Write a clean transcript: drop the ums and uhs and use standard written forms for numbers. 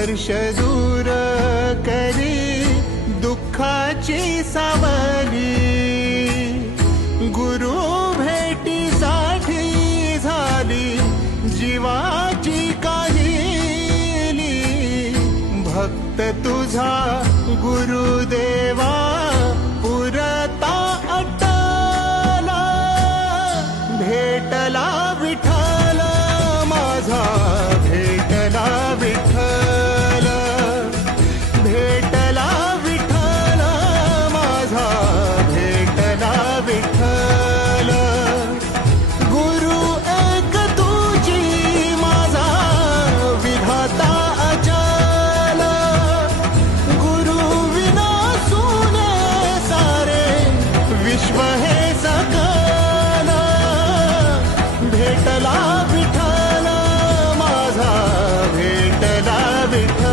स्पर्श दूर करी दुःखाची सावली, गुरु भेटीसाठी झाली जीवाची काहिली। भक्त तुझा गुरुदेवा पुरता अटला, भेटला विठ्ठल माझा, भेटला विठ्ठल, भेटला विठ्ठल माझा, भेटला विठ्ठल। गुरु एक तुझी माझा विधाता अचल, गुरु विना सुने सारे विश्व हे सकल। भेटला विठ्ठल माझा, भेटला विठ्ठल।